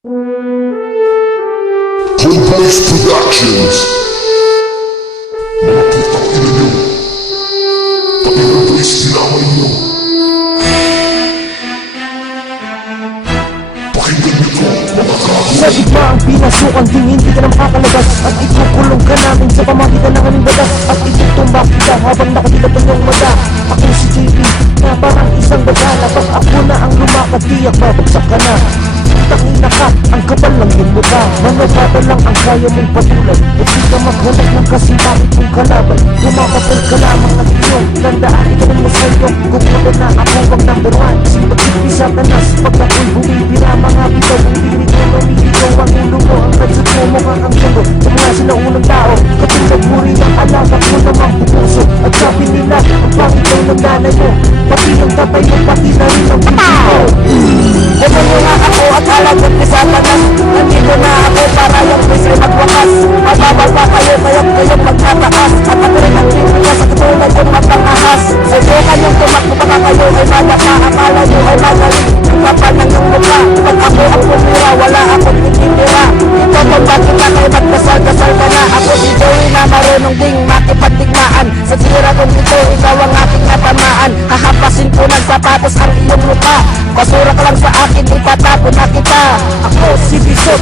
Homeboys Productions. Mga putang ina nyo, pati ng boys dinamay nyo. Pakinggan nyo to, mga kago. Sa gitna ang pinasukan, di hindi ka na makakalabas. At ikukulong ka namin sa pamagitan ng aming batas. At itutumbak kita habang nakadilat ang iyong mata. Ako si JP, na parang isang bagala. Pag ako na ang lumakad, tiyak babagsak ka na. Tangina ka, ang kapal lang yung mukha. Manobata lang ang kaya mong patulan. At di ka maghanap ng kasimpakit mong kalaban. Kumapapal ka lamang ng iyong tandaan. Ito ng masayong kukulan na ako ang number one. Sipag-ipi sa tanas, pag ako'y bumibira. Mga bitaw ang diri ko, lumilitaw ang ulo mo. Ang kadsot mo mukhang ang sundo sa mga sinaunang tao. Katulad mo rin ang alaga ko namang pupuso. At sabi nila, ang pangit daw ng nanay mo. Pati ang tatay mo, pati na rin ang bibi mo. Ganun mo nga ako at halagot ni Satanas. Nandito na ako para yung puso'y magwakas. Mababal pa kayo, kayo't magtataas. At ako rin ang pinaka sa katulad yung matang ahas. Subukan yung tumakbo baka kayo ay madapa. Akala nyo ay magaling, kapal ng yung mukha. Pag ako ang pumira, wala akong ititira. Ito kung bakit na kayo magdasal-dasal ka na. Ako si Joey na marunong ding makipagdigmaan. Sa tira kong ito, ikaw ang aking natamaan. Hahapasin ko ng sapatos ang iyong mukha. Basura ka lang sa akin, itatapon na kita. Ako si Bishop.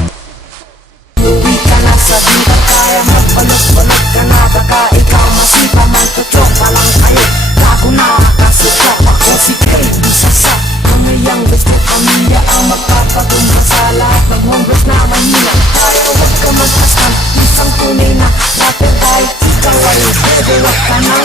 Uwi ka na sa dita, kaya magbalot-balot ka na. Baka ikaw masipa, magtutok pa lang kayo. Gago na nakasuka, ako si KB Sasa. Mamayang gusto pamilya ang magpapatumba sa lahat ng homeless na mahina. Kaya huwag ka mag-asam, isang tunay na rapper ay ikaw ay develop ka na.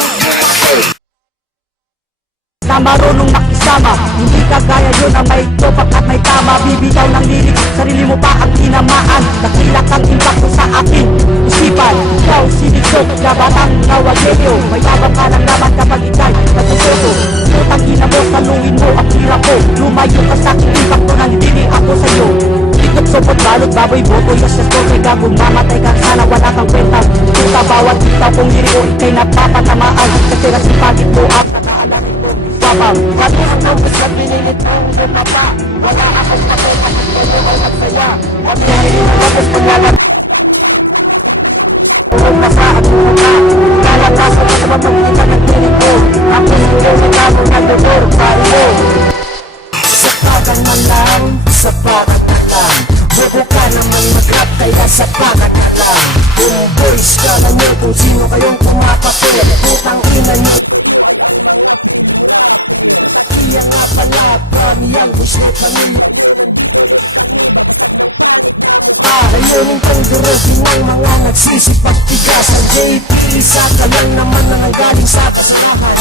Na marunong makisama, hindi ka gaya yun ang may topak at may tama. Bibitaw ng lirik, sarili mo pa ang tinamaan. Nakilak ang impacto sa aking isipan. Ikaw sinisok na batang nawagelyo. May tabang ka ng laban kapag ikay natusoto. Putang ina mo, tanungin mo ang hirap ko. Lumayo ka sa aking impacto na hindi ako sa'yo. Ikot sopot balot, baboy boto, yes yes kay gagong mamatay ka sana wala kang kwenta. Puta bawat ikaw kong liriko, ikay napapatamaan. Kasi nasipagit mo ang tagaalarin ko. Babang, pati ang numbers na pinilit mong lumapa. Wala akong kapay, kapag pwede ay magsaya. Huwag mo hinilabas paglalang. Huwag na sa at muna. Kalakasan mo sa pamagkita ng pinig ko. Ako si Joey na mo na dolor, pari mo. Sa pagang man lang, sa pagang man lang. Bobo ka naman mag-rap, kaya sa pagang man lang. Kung boys ka na mo, kung sino kayong pumapapil. Putang ina nyo. Kaya nga pala, pramiyang gusto kami. Layunin kong durusin ng mga nagsisipag-tigas. Ang JP, isa ka lang naman na nanggaling sa kasalahan.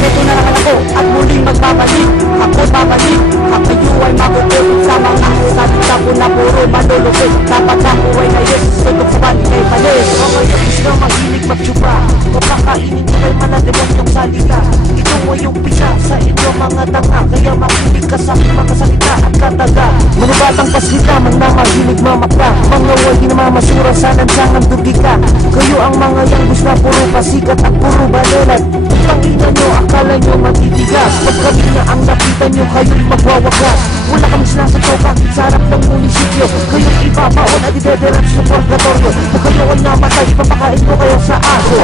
Ito na naman ako at muling magbabalik. Ako babalik, ang kayo ay makukulit sa mga salita ko na puro malulupit. Dapat ang buhay na yes, tutok sa balik ay palis. Ang ngayon is na mahilig magtsupa. Kapakainin ko kay manademon yung salita. Ito mo yung pisa sa inyong mga tanga. Kaya makinig ka sa aking mga salita at kataga. Mga batang paslita, mga mahilig mamakla. Mga wagi na mamasura sa lansangan dugi ka. Kayo ang mga yanggos na puro pasikat at puro balelat. Pangina nyo, akala nyo matitigas. Pag kami na ang nakita nyo, kayo'y magwawagas. Wala kami sinasato bakit sa harap ng munisipyo. Kayo'y ipapaon at idederat sa purgatorio. Na kayo ay namatay, papakain ko kayo sa aso.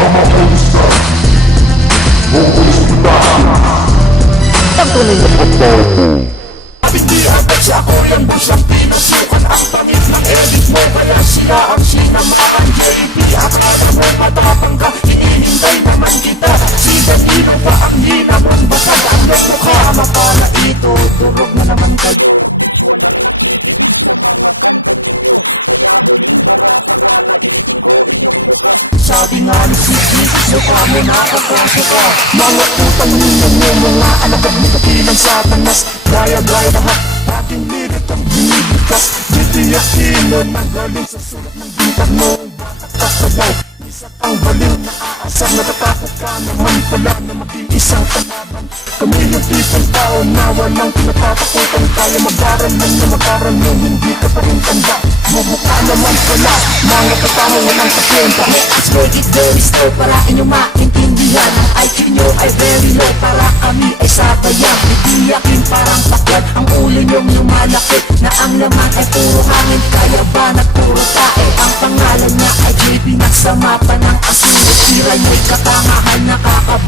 Ang tunay na pagkaw. Hindi agad siya ko yung bus ang pinasukan. Ang pangit ng edit mo, kaya sila ang sinamaan. JP, akala mo matapang ka, hinihintay naman kita. Si Danilo pa ang hinamang basag. Ang mukha mapala ito, turog na naman kayo. Sabi nga ni Sisi, mukha mo nakakasya ka. Mga putang nino mo, mga alagad mo kapilang satanas. Gaya-gaya lahat, ating lirit ang binibigas. Ditiyakinan ang galing sa sulat ng bintang mo. Bakit kasabaw, isa pang baliw na aasar. Natatakot ka naman pala na maging isang kalaban. Kami yung tipong tao na walang pinatatakutan. Kaya mag-aralan na mag-aralan, hindi ka pa rin tanda. Bubukha naman pala, mga katamo walang kapunta. Let's make it very slow para inyo maintindihan. maintindihan ang IQ nyo ay very low. Para kami ay sabayang itiyakin parang pakwan. Ang ulo nyong lumalaki na ang laman ay puro hangin. Kaya ba na puro tae? Ang pangalan niya ay JP, nagsama pa ng asin. Tira nyo'y katangahan, nakakabalik